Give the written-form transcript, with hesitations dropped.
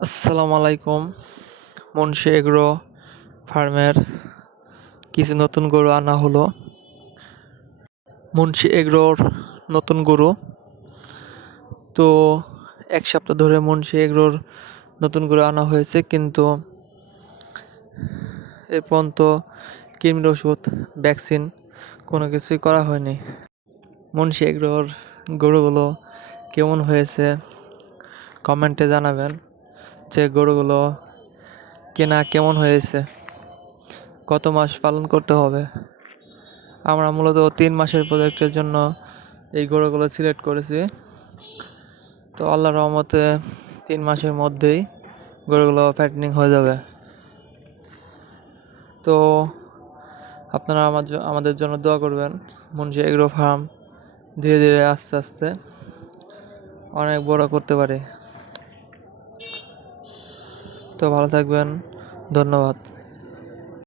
আসসালামু আলাইকুম। মুন্সি এগ্রো ফার্মের কিছু নতুন গরু আনা হলো। মুন্সি এগ্রোর নতুন গরু তো 1 সপ্তাহ ধরে মুন্সি এগ্রোর নতুন গরু আনা হয়েছে, কিন্তু এ পর্যন্ত কৃমির ওষুধ, ভ্যাকসিন কোনো কিছুই করা হয়নি। মুন্সি এগ্রোর গরুগুলো কেমন হয়েছে কমেন্টে জানাবেন, যে গরুগুলো কেনা কেমন হয়েছে, কত মাস পালন করতে হবে। আমরা মূলত 3 মাসের প্রজেক্টের জন্য এই গরুগুলো সিলেক্ট করেছি। তো আল্লাহর রহমতে 3 মাসের মধ্যেই গরুগুলো ফ্যাটেনিং হয়ে যাবে। তো আপনারা আমাদের জন্য দোয়া করবেন। মুন্সি এগ্রো ফার্ম ধীরে ধীরে আস্তে আস্তে অনেক বড় করতে পারে। তো ভালো থাকবেন, ধন্যবাদ।